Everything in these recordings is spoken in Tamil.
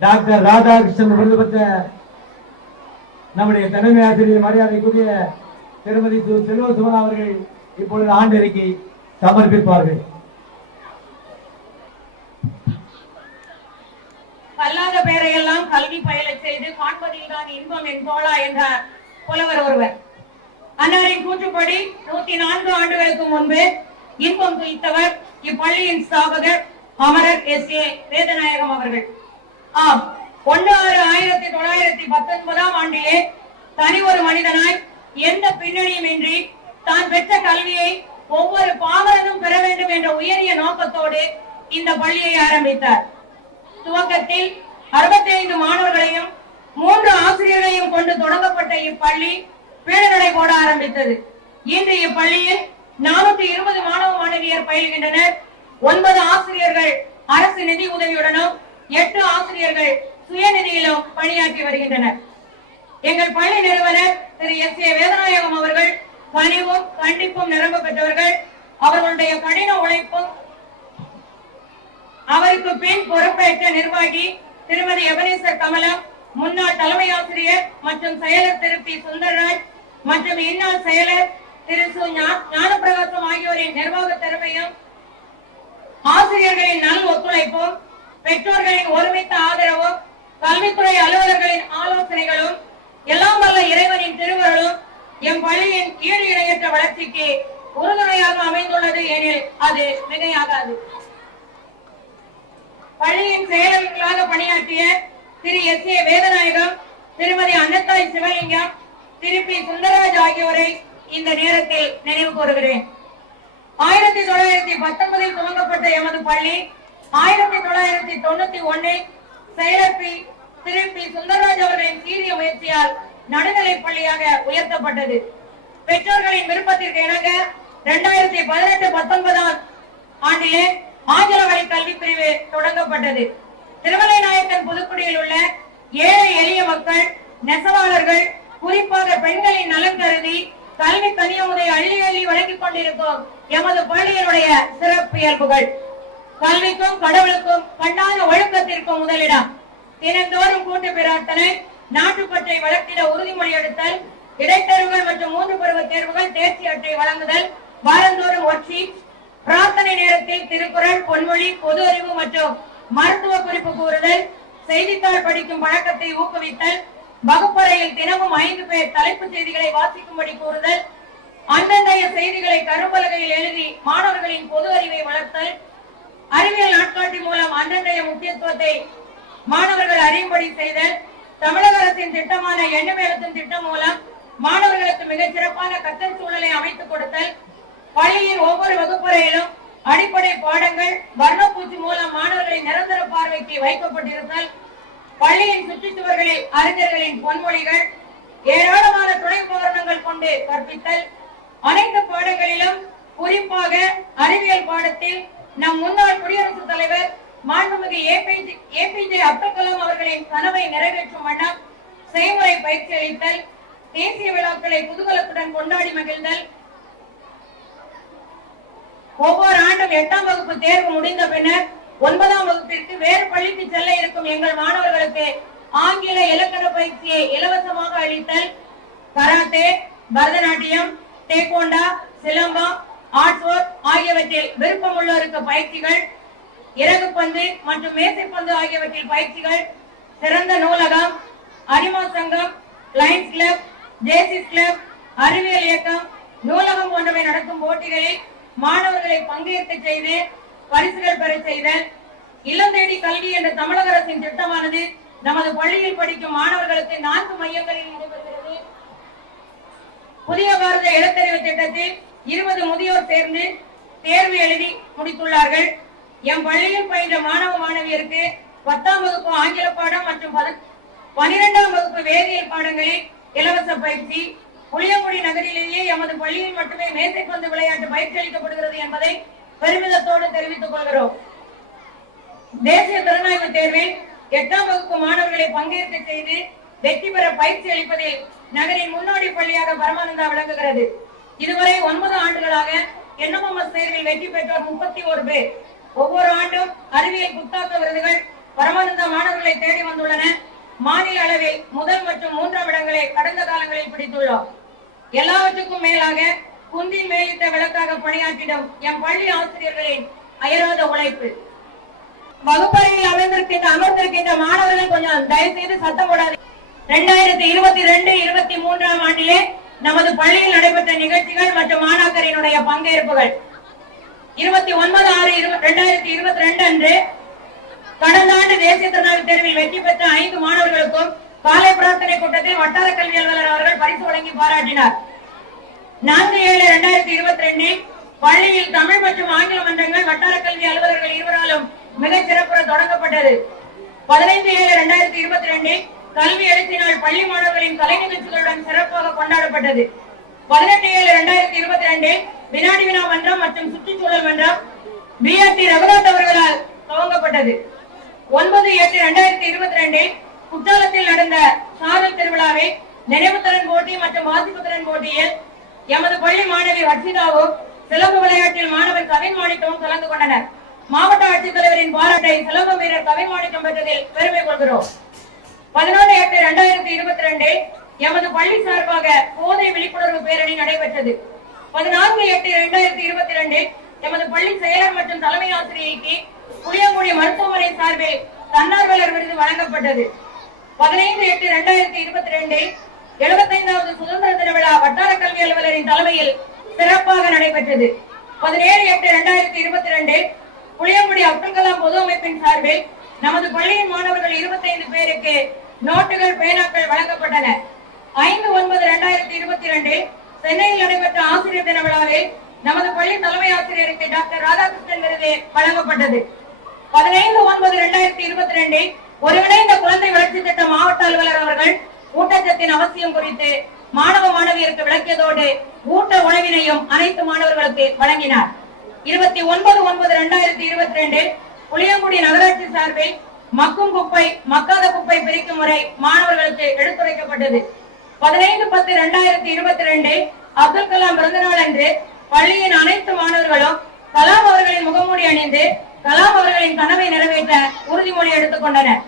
டாக்டர் ராதாகிருஷ்ணன் விருது பெற்ற நம்முடைய தலைமை ஆசிரியர் மரியாதைக்குரிய திருமதி செல்வ சுமன் அவர்கள் இப்பொழுது ஆண்டறிக்கை சமர்ப்பிப்பார்கள். கல்லாத பேரையெல்லாம் கல்வி பயிலச் செய்து காண்பதில் தான் இன்பம் என் தோழா என்றார் புலவர் ஒருவர். அன்னாரின் கூற்றுப்படி 104 ஆண்டுகளுக்கு முன்பு இன்பம் துய்த்தவர் இப்பள்ளியின் ஸ்தாபகர் அமரர் S.A. வேதநாயகம் அவர்கள். ஆம், 1/6/1919 ஆண்டிலே தனி ஒரு மனிதனாய் எந்த பின்னணியும் இன்றி தான் பெற்ற கல்வியை ஒவ்வொரு பாமரனும் பெற வேண்டும் என்ற உயரிய நோக்கத்தோடு இந்த பள்ளியை ஆரம்பித்தார். துவக்கத்தில் 65 மாணவர்களையும் 3 ஆசிரியர்களையும் கொண்டு தொடங்கப்பட்ட இப்பள்ளி பீடநடை போட ஆரம்பித்தது. இன்று இப்பள்ளியில் 420 மாணவ மாணவியர் பயில்கின்றனர். 9 ஆசிரியர்கள் அரசு நிதி உதவியுடனும் 8 ஆசிரியர்கள் சுயநிதியிலும் பணியாற்றி வருகின்றனர். எங்கள் பள்ளி நிறுவனர் திரு S.A. வேதநாயகம் அவர்கள் கனிவும் கண்டிப்பும் நிரம்ப பெற்றவர்கள். அவர்களுடைய கடின உழைப்பும் அவருக்கு பின் பொறுப்பேற்ற நிர்வாகி திருமதி எபனேசர் கமலம், முன்னாள் தலைமை ஆசிரியர் மற்றும் செயலர் திரு பி. சுந்தரராஜ் மற்றும் இந்நாள் செயலர் திரு சு. ஞானப்பிரகாசம் ஆகியோரின் நிர்வாக திறமையும் ஆசிரியர்களின் நல் ஒத்துழைப்பும் பெற்றோர்களின் ஒருமித்த ஆதரவும் கல்வித்துறை அலுவலர்களின் ஆலோசனைகளும் எல்லாம் வல்ல இறைவனின் திருவருளும் எம் பள்ளியின் ஈடு இணையற்ற வளர்ச்சிக்கு உறுதுணையாக அமைந்துள்ளது எனில் அது மிகையாகாது. பள்ளியின் செயலர்களாக பணியாற்றிய திரு S.A. வேதநாயகம், திருமதி அன்னத்தாய் சிவலிங்கம், திரு பி. சுந்தரராஜ் ஆகியோரை இந்த நேரத்தில் நினைவு கூறுகிறேன். 1919 துவங்கப்பட்ட எமது பள்ளி 1991 செயலர் திரு பி. சுந்தரராஜ் அவர்களின் சீரிய முயற்சியால் நடுநிலை பள்ளியாக உயர்த்தப்பட்டது. பெற்றோர்களின் விருப்பத்திற்கு இணங்க 2018-19 ஆண்டிலே ஆங்கில வழி கல்வி பிரிவு தொடங்கப்பட்டது. திருமலை நாயக்கன் புதுக்குடியில் உள்ள ஏழை எளிய மக்கள், நெசவாளர்கள், குறிப்பாக பெண்களின் நலன் கருதி கல்வி கனியமுதை அள்ளி அள்ளி வழங்கிக் கொண்டிருக்கும் எமது பள்ளியினுடைய சிறப்பு இயல்புகள். கல்விக்கும் கடவுளுக்கும் கண்ணான ஒழுக்கத்திற்கும் முதலிடம். தினந்தோறும் கூட்டு பிரார்த்தனை, நாட்டுப்பற்றை வளர்த்திட உறுதிமொழி எடுத்தல், இடைத்தேர்வுகள் மற்றும் 3 பருவ தேர்வுகள் தேர்ச்சி அட்டை வழங்குதல், வாரந்தோறும் ஒர்க் ஷீட், பிரார்த்தனை நேரத்தில் திருக்குறள், பொன்மொழி, பொது அறிவு மற்றும் மருத்துவ குறிப்பு கூறுதல், செய்தித்தாள் படிக்கும் பழக்கத்தை ஊக்குவித்தல், வகுப்பறையில் தினமும் 5 பேர் தலைப்புச் செய்திகளை வாசிக்கும்படி கூறுதல், அந்தந்தைய செய்திகளை கரும்பலகையில் எழுதி மாணவர்களின் பொது அறிவை வளர்த்தல், அறிவியல் நாட்காட்டி மூலம் அந்தந்தைய முக்கியத்துவத்தை மாணவர்கள் அறியும்படி செய்தல், தமிழக அரசின் திட்டமான எண்ணும் எழுத்தும் திட்டம் மூலம் மாணவர்களுக்கு மிகச் சிறப்பான கற்றல் சூழலை அமைத்துக் கொடுத்தல், பள்ளியின் ஒவ்வொரு வகுப்பறையிலும் அடிப்படை பாடங்கள் வர்ணப்பூச்சி மூலம் மாணவர்களின் நிரந்தர பார்வைக்கு வைக்கப்பட்டிருத்தல், பள்ளியின் சுற்றுச்சுவர்களில் அறிஞர்களின் பொன்மொழிகள், ஏராளமான துணை உபகரணங்கள் கொண்டு கற்பித்தல், அனைத்து பாடங்களிலும் குறிப்பாக அறிவியல் பாடத்தில் நம் முன்னாள் குடியரசுத் தலைவர் மாண்புமிகு ஏபிஜே அப்துல் கலாம் அவர்களின் கனவை நிறைவேற்றும் வண்ணம் செய்முறை பயிற்சி அளித்தல், தேசிய விழாக்களை குதூகலத்துடன் கொண்டாடி மகிழ்ந்தல், ஒவ்வொரு ஆண்டும் 8ஆம் வகுப்பு தேர்வு முடிந்த பின்னர் 9ஆம் வகுப்பிற்கு வேறு பள்ளிக்கு செல்ல இருக்கும் எங்கள் மாணவர்களுக்கு ஆங்கில இலக்கண பயிற்சியை இலவசமாக அளித்தல், karate, Bharatanatyam, taekwondo, silambam, arts work ஆகியவற்றில் விருப்பமுள்ளோருக்கு பயிற்சிகள், இறகுப்பந்து மற்றும் மேசைப்பந்து ஆகியவற்றில் பயிற்சிகள், சிறந்த நூலகம், அனிமா சங்கம், லயன்ஸ் கிளப், ஜேசிஸ் கிளப், அறிவியல் இயக்கம், நூலகம் போன்றவை நடத்தும் போட்டிகளில் மாணவர்களை பங்கேற்க செய்து பரிசுகள் பெற செய்தல், இல்லம் தேடி கல்வி என்ற தமிழக அரசின் திட்டமானது நமது பள்ளியில் படிக்கும் மாணவர்களுக்கு 4 மையங்களில் நடைபெறுகிறது. புதிய பாரத எழுத்தறிவு திட்டத்தில் 20 முதியோர் சேர்ந்து தேர்வு எழுதி முடித்துள்ளார்கள். எம் பள்ளியில் பயின்ற மாணவ மாணவியருக்கு 10ஆம் வகுப்பு ஆங்கில பாடம் மற்றும் 12ஆம் வகுப்பு வேதியியல் பாடங்களில் இலவச பயிற்சி. புளியங்குடி நகரிலேயே எமது பள்ளியில் மட்டுமே மேசைப்பந்து விளையாட்டு பயிற்சி அளிக்கப்படுகிறது என்பதை பெருமிதத்தோடு தெரிவித்துக் கொள்கிறோம். தேசிய திறனாய்வு தேர்வில் 8ஆம் வகுப்பு மாணவர்களை பங்கேற்க செய்து வெற்றி பெற பயிற்சி அளிப்பதில் நகரின் முன்னோடி பள்ளியாக பரமானந்தா விளங்குகிறது. இதுவரை 9 ஆண்டுகளாக NMMS தேர்வில் வெற்றி பெற்றோர் 31 பேர். ஒவ்வொரு ஆண்டும் அறிவியல் புத்தாக்க விருதுகள் பரமானந்த மாணவர்களை தேடி வந்துள்ளன. மாநில அளவில் முதல் மற்றும் 3ஆம் இடங்களை கடந்த காலங்களில் பிடித்துள்ளோம். எல்லாவற்றுக்கும் மேலாக குந்தின் மேலிட்ட விளக்காக பணியாற்றிடும் எம் பள்ளி ஆசிரியர்களின் அயராத உழைப்பு. வகுப்பறையில் அமர்ந்திருக்கின்ற மாணவர்கள் கொஞ்சம் தயவு செய்து சத்தம் போடாது. 2022-23ஆம் ஆண்டிலே நமது பள்ளியில் நடைபெற்ற நிகழ்ச்சிகள் மற்றும் மாணாக்கரினுடைய பங்கேற்புகள். 29/6/2022 அன்று கடந்த ஆண்டு தேசிய திறனாய்வு தேர்வில் வெற்றி பெற்ற 5 மாணவர்களுக்கும் காலை பிரார்த்தனை கூட்டத்தில் வட்டார கல்வி அலுவலர் அவர்கள் பரிசு வழங்கி பாராட்டினார். 4/7/2022 பள்ளியில் தமிழ் மற்றும் ஆங்கில மன்றங்கள் வட்டார கல்வி அலுவலர்கள் இருவராலும் மிகச் சிறப்புற தொடங்கப்பட்டது. 15/7/2022 கல்வி எழுச்சி நாள் பள்ளி மாணவர்களின் கலை நிகழ்ச்சிகளுடன் சிறப்பாக கொண்டாடப்பட்டது. 18/7/2022 வினாடி வினா மன்றம் மற்றும் சுற்றுச்சூழல் மன்றம் BRT ரகுநாத் அவர்களால் துவங்கப்பட்டது. 9/8/2022 குற்றாலத்தில் நடந்த சாரல் திருவிழாவை நினைவுத்திறன் போட்டி மற்றும் வாசிப்புத்திறன் போட்டியில் எமது பள்ளி மாணவி ஹர்ஷிதாவும் சிலம்பு விளையாட்டில் மாணவர் கவின் மாணிக்கமும் கலந்து கொண்டனர். மாவட்ட ஆட்சித்தலைவரின் பாராட்டை சிலம்பு வீரர் கவின் மாணிக்கம் பெற்றதில் பெருமை கொள்கிறோம். 11/8/2022 எமது பள்ளி சார்பாக போதை விழிப்புணர்வு பேரணி நடைபெற்றது. 14/8/2022 எமது பள்ளி செயலர் மற்றும் தலைமை ஆசிரியைக்கு புளியங்குடி மருத்துவமனை சார்பில் தன்னார்வலர் விருது வழங்கப்பட்டது. 15/8/2022 75வது சுதந்திர தின விழா வட்டார கல்வி அலுவலரின் தலைமையில் சிறப்பாக நடைபெற்றது. 17/8/2022 புளியங்குடி அப்துல் கலாம் பொது அமைப்பின் சார்பில் நமது பள்ளியின் மாணவர்கள் 25 பேருக்கு நோட்டுகள் பேனாக்கள் வழங்கப்பட்டன. 5/9/2022 சென்னையில் நடைபெற்ற ஆசிரியர் தின விழாவில் நமது பள்ளி தலைமை ஆசிரியருக்கு டாக்டர் ராதாகிருஷ்ணன் விருது வழங்கப்பட்டது. 15/9/2022 ஒருங்கிணைந்த குழந்தை வளர்ச்சி திட்ட மாவட்ட அலுவலர் அவர்கள் ஊட்டச்சத்தின் அவசியம் குறித்து மாணவ மாணவியருக்கு விளக்கியதோடு ஊட்ட உணவினையும் அனைத்து மாணவர்களுக்கு வழங்கினார். 29/9/2022 புளியங்குடி நகராட்சி சார்பில் மக்கும் குப்பை மக்காத குப்பை பிரிக்கும் முறை மாணவர்களுக்கு எடுத்துரைக்கப்பட்டது. 15/10/2022 அப்துல் கலாம் பிறந்த நாள் அன்று பள்ளியின் அனைத்து மாணவர்களும் கலாம் அவர்களின் முகமூடி அணிந்து கலாம் அவர்களின் கனவை நிறைவேற்ற உறுதிமொழி எடுத்துக் கொண்டனர்.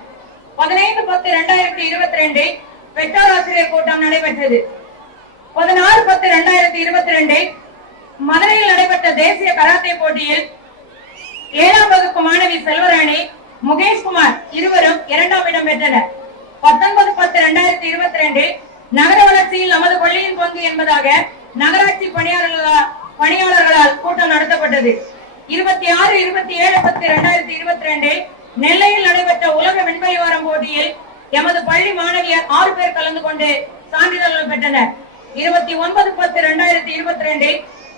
15/10/2022 பெற்றோர் ஆசிரியர் கூட்டம் நடைபெற்றது. 16/10/2022 மதுரையில் நடைபெற்ற தேசிய கராத்தே போட்டியில் 7ஆம் வகுப்பு மாணவி செல்வராணி முகேஷ்குமார் இருவரும் 2ஆம் இடம் பெற்றனர். 19/10/2022 நகர வளர்ச்சியில் நமது பள்ளியின் பங்கு என்பதாக நகராட்சி பணியாளர்களால் கூட்டம் நடத்தப்பட்டது. 26/27/2022 நெல்லையில் நடைபெற்ற உலக விண்வெளி வாரம் போட்டியில் எமது பள்ளி மாணவியர் 6 பேர் கலந்து கொண்டு சான்றிதழ்கள் பெற்றனர். 29/10/2022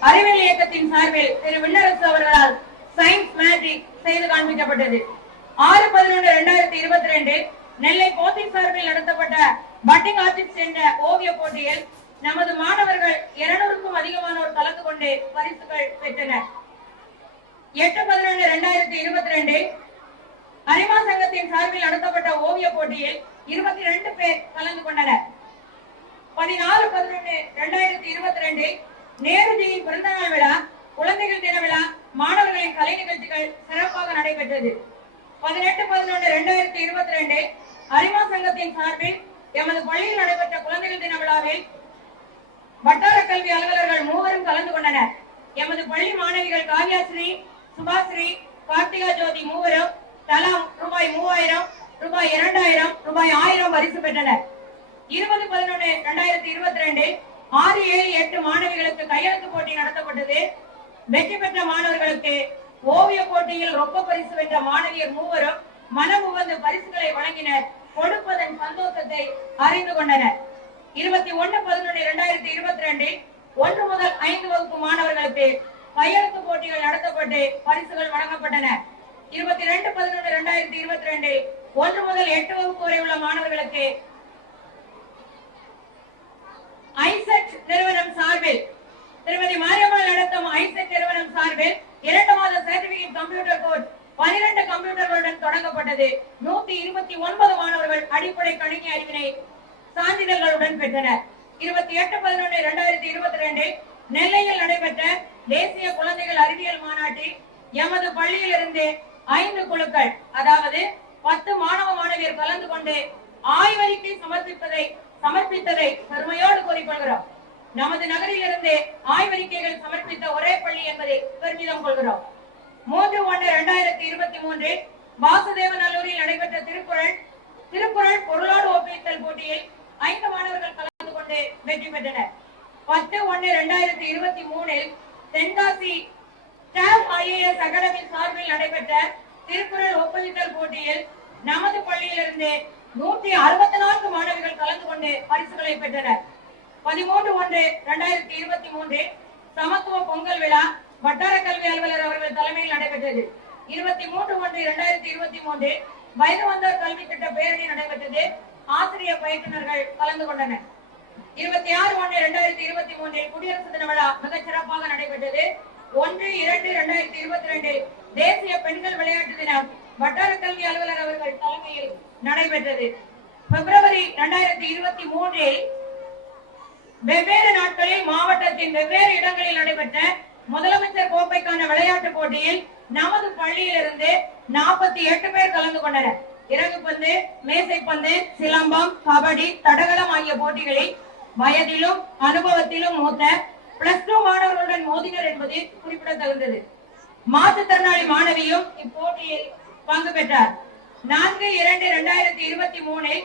அறிவியல் இயக்கத்தின் சார்பில் திரு விண்ணரசு அவர்களால் சயின்ஸ் மேஜிக் செய்து காண்பிக்கப்பட்டது. 6/11/2022 நெல்லை போத்தி சார்பில் நடத்தப்பட்ட பட்டிங் ஆர்டிஸ்ட் என்ற ஓவிய போட்டியில் நமது மாணவர்கள் 200க்கும் அதிகமானோர் கலந்து கொண்டு பரிசுகள் பெற்றனர். 8/11/2022 அரிமா சங்கத்தின் சார்பில் நடத்தப்பட்ட ஓவிய போட்டியில் 22 பேர் கலந்து கொண்டனர். 14/11/2022 நேருஜியின் பிறந்தநாள் விழா, குழந்தைகள் தின விழா, மாணவர்களின் கலை நிகழ்ச்சிகள் சிறப்பாக நடைபெற்றது. 18/11/2022 அரிமா சங்கத்தின் சார்பில் எமது பள்ளியில் நடைபெற்ற குழந்தைகள் தின விழாவில் வட்டார கல்வி அலுவலர்கள் 3 கலந்து கொண்டனர். எமது பள்ளி மாணவிகள் காவ்யாஸ்ரீ, சுபாஸ்ரீ, கார்த்திகா ஜோதி 3 தலா ரூபாய் 3000, ரூபாய் 2000, ரூபாய் 1000 பரிசு பெற்றனர். 20/11/2022 6, 7, 8 மாணவிகளுக்கு கையெழுத்து போட்டி நடத்தப்பட்டது. வெற்றி பெற்ற மாணவர்களுக்கு ஓவிய போட்டியில் ரொக்க பரிசு வென்ற மாணவியர் 3 மனமுவந்து பரிசுகளை வழங்கினர். கொடுப்பதன் சந்தோஷத்தை அறிந்து கொண்டனர். 21/11/2022 1 முதல் 5 வகுப்பு மாணவர்களுக்கு கையெழுத்து போட்டிகள் நடத்தப்பட்டு பரிசுகள் வழங்கப்பட்டன. 22/11/2022 1 முதல் 8 வகுப்பு வரை உள்ள மாணவர்களுக்கு ஐசெட் நிறுவனம் சார்பில் திருமதி மாரியம்மாள் நடத்தும் ஐசெட் நிறுவனம் சார்பில் 2 மாத சர்டிபிகேட் கம்ப்யூட்டர் கோர்ஸ் 12 கம்ப்யூட்டர்களுடன் தொடங்கப்பட்டது. 129 மாணவர்கள் அடிப்படை கணினி அறிவினை சான்றிதழ்களுடன் பெற்றனர். 28/11/2022 நெல்லையில் நடைபெற்ற தேசிய குழந்தைகள் அறிவியல் மாநாட்டில் எமது பள்ளியிலிருந்து 5 குழுக்கள், அதாவது 10 மாணவ மாணவியர் கலந்து கொண்டு ஆய்வறிக்கை சமர்ப்பித்ததை பெருமையோடு கூறிக்கொள்கிறோம். நமது நகரிலிருந்து ஆய்வறிக்கைகள் சமர்ப்பித்த ஒரே பள்ளி என்பதை பெருமிதம் கொள்கிறோம். 3/1/2023 வாசுதேவநல்லூரில் நடைபெற்ற திருக்குறள் பொருளோடு ஒப்பித்தல் போட்டியில் 5 மாணவர்கள் கலந்து கொண்டு வெற்றி பெற்றனர். 10/1/2023 தென்காசி ஸ்டாஃப் IAS அகாடமி சார்பில் நடைபெற்ற திருக்குறள் ஒப்புவித்தல் போட்டியில் நமது பள்ளியிலிருந்து 164 மாணவிகள் கலந்து கொண்டு பரிசுகளை பெற்றனர். 13/1/2023 சமத்துவ பொங்கல் விழா வட்டார கல்வி அலுவலர் அவர்கள் தலைமையில் நடைபெற்றது. 23/1/2023 வயது வந்தோர் கல்வி திட்ட பேரணி நடைபெற்றது. ஆசிரியர் பயிற்றுனர்கள் கலந்து கொண்டனர். 26/1/2023 குடியரசு தின விழா மிகச் சிறப்பாக நடைபெற்றது. 1/2/2022 தேசிய பெண்கள் விளையாட்டு தினம் வட்டார கல்வி அலுவலர் அவர்கள் தலைமையில் நடைபெற்றது. பிப்ரவரி 2023 வெவ்வேறு நாட்களில் மாவட்டத்தின் வெவ்வேறு இடங்களில் நடைபெற்ற முதலமைச்சர் கோப்பைக்கான விளையாட்டு போட்டியில் நமது பள்ளியிலிருந்து 48 பேர் கலந்து கொண்டனர். இறகுப்பந்து, மேசைப்பந்து, சிலம்பம், கபடி, தடகளம் ஆகிய போட்டிகளில் வயதிலும் அனுபவத்திலும் மூத்த +2 மாணவர்களுடன் மோதினர் என்பது குறிப்பிடத்தகுந்தது. மாற்றுத்திறனாளி மாணவியும் இப்போட்டியில் பங்கு பெற்றார். 4/2/2023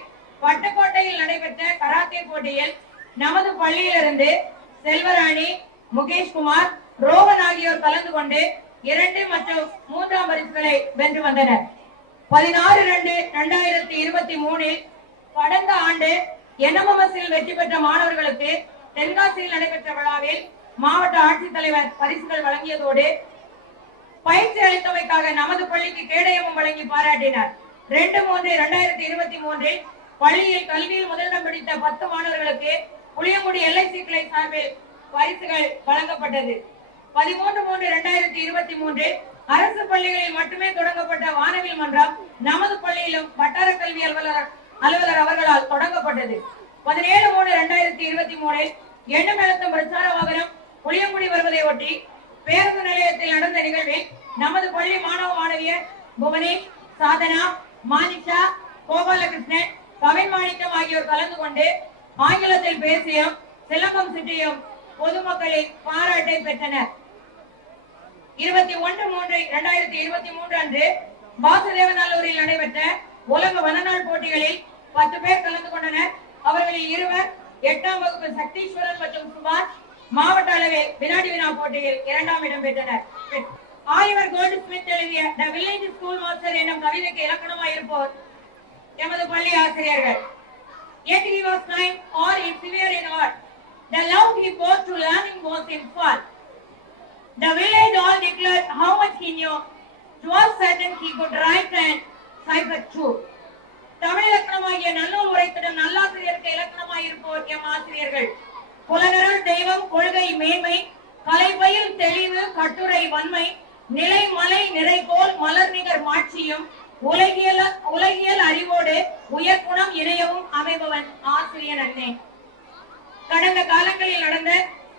வட்டக்கோட்டையில் நடைபெற்ற கராத்தே போட்டியில் நமது பள்ளியிலிருந்து செல்வராணி, முகேஷ்குமார், ரோகன் ஆகியோர் கலந்து கொண்டு 2 மற்றும் 3ஆம் பரிசுகளை வென்று வந்தனர். 16/2/2023 கடந்த ஆண்டு NMMSல் வெற்றி பெற்ற மாணவர்களுக்கு தென்காசியில் நடைபெற்ற விழாவில் மாவட்ட ஆட்சித்தலைவர் பரிசுகள் வழங்கியதோடு பயிற்சி அளித்தமைக்காக நமது பள்ளிக்கு கேடயமும் வழங்கி பாராட்டினார். 2/3/2023 பள்ளியில் கல்வியில் முதலிடம் பிடித்த 10 மாணவர்களுக்கு புளியங்குடி LIC கிளை சார்பில் பரிசுகள் வழங்கப்பட்டது. 13/3/2023 அரசு பள்ளிகளில் மட்டுமே தொடங்கப்பட்ட வானவில் மன்றம் நமது பள்ளியிலும் வட்டார கல்வி அலுவலர் அவர்களால் தொடங்கப்பட்டது. 17/3/2023 எண்ணும் எழுத்தும் பிரச்சார வாகனம் புளியங்குடி வருவதை ஒட்டி பேருந்து நிலையத்தில் நடந்த நிகழ்வில் நமது பள்ளி மாணவ மாணவியர் புவனேஷ், சாதனா, மானிஷா, கோபாலகிருஷ்ணன், கவின் மாணிக்கம் ஆகியோர் கலந்து கொண்டு ஆங்கிலத்தில் பேசியும் சிலம்பம் சுற்றியும் பொதுமக்களின் பாராட்டை பெற்றனர். 21/3/2023 அன்று வாசுதேவநல்லூரில் நடைபெற்ற உலக வனநாள் போட்டிகளில் 10 பேர் கலந்து கொண்டனர். அவர்களில் 2 8ஆம் வகுப்பு சக்தீஸ்வரன் மற்றும் சுபாஷ் மாவட்ட அளவில் வினாடி வினா போட்டியில் 2ஆம் இடம் பெற்றனர். ஆலிவர் கோல்ட்ஸ்மித் எழுதிய தி வில்லேஜ் ஸ்கூல் மாஸ்டர் எனும் கவிதைக்கு இலக்கணமாயிருப்போர் எமது பள்ளி ஆசிரியர்கள். Yet he was kind or severe in art. The love he bore to learning was in fall. The village all declared how much he knew. 'Twas certain he could write and cipher too. Tamil இலக்கணமாகிய நல்லூர் உரைத்திடும் நல்லாசிரியருக்கு இலக்கணமாயிருப்போர் எம் ஆசிரியர்கள். புலனருள் தெய்வம், கொள்கை மேன்மை, கலைபயில் தெளிவு, கட்டுரை வன்மை, நிலை மலை நிறைபோல் மலர் நிகர் மாட்சியும், உலகியல் அறிவோடு உயர்குணம் இணையவும் அமைபவன் ஆசிரியர் அண்ணே. கடந்த காலங்களில் நடந்த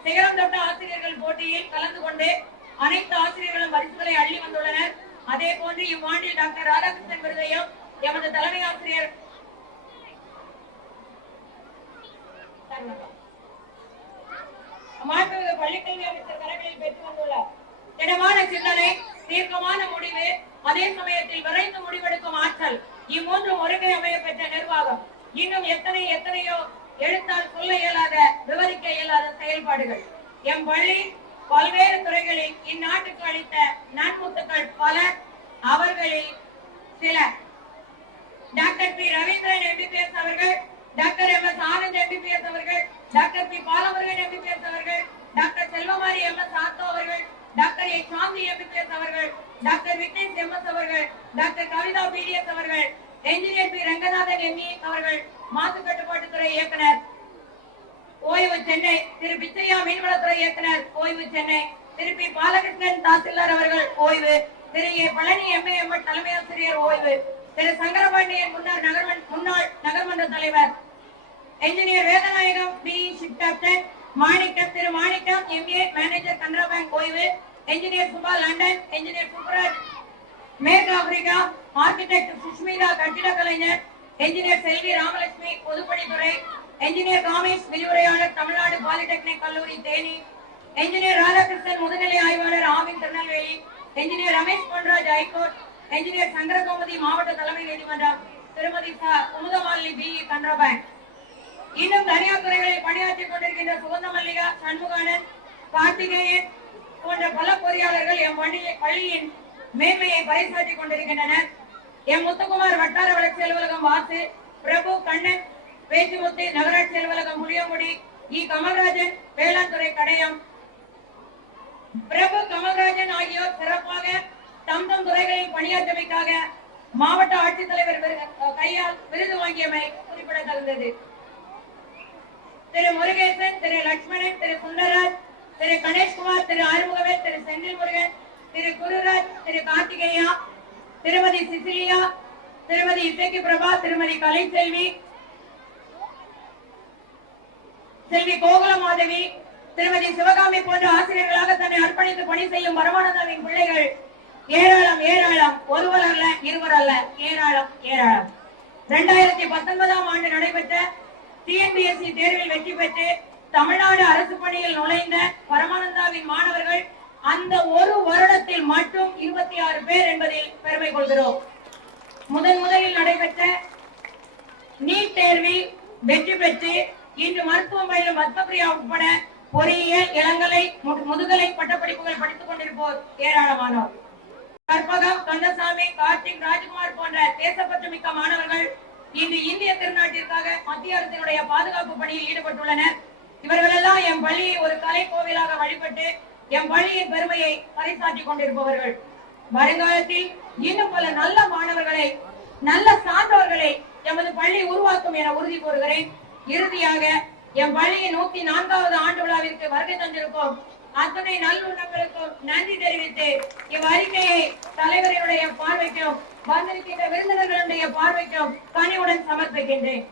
சிகரம் தொட்ட ஆசிரியர்கள் போட்டியில் கலந்து கொண்டு அனைத்து ஆசிரியர்களும் பரிசுகளை அள்ளி வந்துள்ளனர். அதே போன்று இவ்வாண்டில் டாக்டர் ராதாகிருஷ்ணன் விருதையும் எமது தலைமை ஆசிரியர் மாண்புமிகு பள்ளிக்கல்வி அமைச்சர் கரங்களில் பெற்று வந்துள்ளார். திடமான சிந்தனை, தீர்க்கமான முடிவு, அதே சமயத்தில் விரைந்து முடிவெடுக்கும் ஆற்றல், இம்மூன்றும் ஒருங்கே அமைய பெற்ற நிர்வாகம். இன்னும் எத்தனையோ எழுத்தால் சொல்ல இயலாத, விவரிக்க இயலாத செயல்பாடுகள். எம் பள்ளி பல்வேறு துறைகளில் இந்நாட்டுக்கு அளித்த நன்முத்துக்கள் பல. அவர்களில் சில: டாக்டர் பி. ரவீந்திரன் MBBS அவர்கள், டாக்டர் MS ஆனந்த் MBBS அவர்கள், டாக்டர் பி. பாலமுருகன் MBBS அவர்கள், டாக்டர் செல்வமாரி MS ஆத்தோ அவர்கள், டாக்டர் A. சாந்தி MBBS அவர்கள், டாக்டர் விக்னேஷ் MS அவர்கள், டாக்டர் கவிதா BDS அவர்கள், என்ஜினியர் பி. ரங்கநாதன் ME அவர்கள், மாசு கட்டுப்பாட்டுத்துறை இயக்குனர் ஓய்வு சென்னை, திரு பிச்சையா மீன்வளத்துறை இயக்குனர் ஓய்வு சென்னை, திரு பி. பாலகிருஷ்ணன் தாசில்தார் அவர்கள் ஓய்வு, திரு ஏ. பழனி MA ML தலைமை ஆசிரியர் ஓய்வு, திரு சங்கரபாண்டியன் முன்னாள் நகர்மன்ற தலைவர், engineer Vedanayagam BE ship captain, Manickam Thiru Manickam MA manager Canara bank ஓய்வு, engineer Subha London, engineer Subraj மேற்கு ஆப்பிரிக்கா, ஆர்கிடெக்ட் சுஷ்மிதா கட்டிட கலைஞர், என்ஜினியர் செல்வி ராமலட்சுமி பொதுப்பணித்துறை, என்ஜினியர் காமேஷ் விரிவுரையாளர் தமிழ்நாடு பாலிடெக்னிக் கல்லூரி தேனி, என்ஜினியர் ராதாகிருஷ்ணன் முதுநிலை ஆய்வாளர் Aavin Tirunelveli, engineer Ramesh Ponraj high court, engineer Sankaragomathi மாவட்ட தலைமை நீதிமன்றம், திருமதி குமுதமாலினி பி கனரா பேங்க். இன்னும் தனியார் துறைகளில் பணியாற்றிக் கொண்டிருக்கின்ற சுகந்த மல்லிகா, சண்முகானன், கார்த்திகேயன் போன்ற பல பொறியாளர்கள் எம் பள்ளியின் மேன்மையை பறைசாற்றிக் கொண்டிருக்கின்றனர். எம் முத்துக்குமார் வட்டார வளர்ச்சி அலுவலகம் வாசு, பிரபு கண்ணன் பேச்சுமுத்து நகராட்சி அலுவலகம் புளியங்குடி, இ கமல்ராஜன் வேளாண் துறை கடையம், பிரபு கமல்ராஜன் ஆகியோர் சிறப்பாக தம் துறைகளில் பணியாற்றமைக்காக மாவட்ட ஆட்சித்தலைவர் கையால் விருது வாங்கியமை குறிப்பிடத்தகுந்தது. திரு முருகேசன், திரு லட்சுமணன், திரு சுந்தரராஜ், திரு கணேஷ்குமார், திரு ஆறுமுகவேல், திரு செந்தில் முருகன், திரு குருராஜ், திரு கார்த்திகேயா, திருமதி சிசிலியா, திருமதி இசைக்கு பிரபா, திருமதி கலைச்செல்வி, செல்வி கோகுல மாதவி, திருமதி சிவகாமி போன்ற ஆசிரியர்களாக தன்னை அர்ப்பணித்து பணி செய்யும் பரமானந்தாவின் பிள்ளைகள் ஏராளம் ஏராளம், ஒருவர் அல்ல இருவர் அல்ல, ஏராளம் ஏராளம். 2019ஆம் ஆண்டு நடைபெற்ற டிஎன்பிஎஸ்சி தேர்வில் வெற்றி பெற்று தமிழ்நாடு அரசு பணியில் நுழைந்த பரமானந்தாவின் மாணவர்கள் அந்த ஒரு வருடத்தில் மட்டும் 26 பேர் என்பதில் பெருமை கொள்கிறோம். முதலில் நடைபெற்ற நீட் தேர்வில் வெற்றி பெற்று இன்று மருத்துவம் பயிலும் பத்மபிரியா உட்பட பொறியியல், இளங்கலை, முதுகலை பட்டப்படிப்புகள் படித்துக் கொண்டிருப்போர் ஏராளமானோர். கற்பகம், கந்தசாமி, கார்த்திக், ராஜ்குமார் போன்ற தேசப்பற்று மிக்க மாணவர்கள் இன்று இந்திய திருநாட்டிற்காக மத்திய அரசினுடைய பாதுகாப்பு பணியில் ஈடுபட்டுள்ளனர். இவர்களெல்லாம் எம் பள்ளியை ஒரு கலை கோவிலாக வழிபட்டு எம் பள்ளியின் பெருமையை பறைசாற்றிக் கொண்டிருப்பவர்கள். வருங்காலத்தில் இன்னும் பல நல்ல மாணவர்களை, நல்ல சான்றோர்களை எமது பள்ளி உருவாக்கும் என உறுதி கூறுகிறேன். இறுதியாக எம் பள்ளியின் 104வது ஆண்டு விழாவிற்கு வருகை தந்திருக்கும் அத்தனை நல்லுள்ளங்களுக்கும் நன்றி தெரிவித்து இவ்வறிக்கையை தலைவர்களுடைய பார்வைக்கும் வந்திருக்கின்ற விருந்தினர்களுடைய பார்வைக்கும் கனிவுடன் சமர்ப்பிக்கின்றேன்.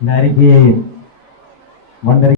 இந்த அறிக்கையை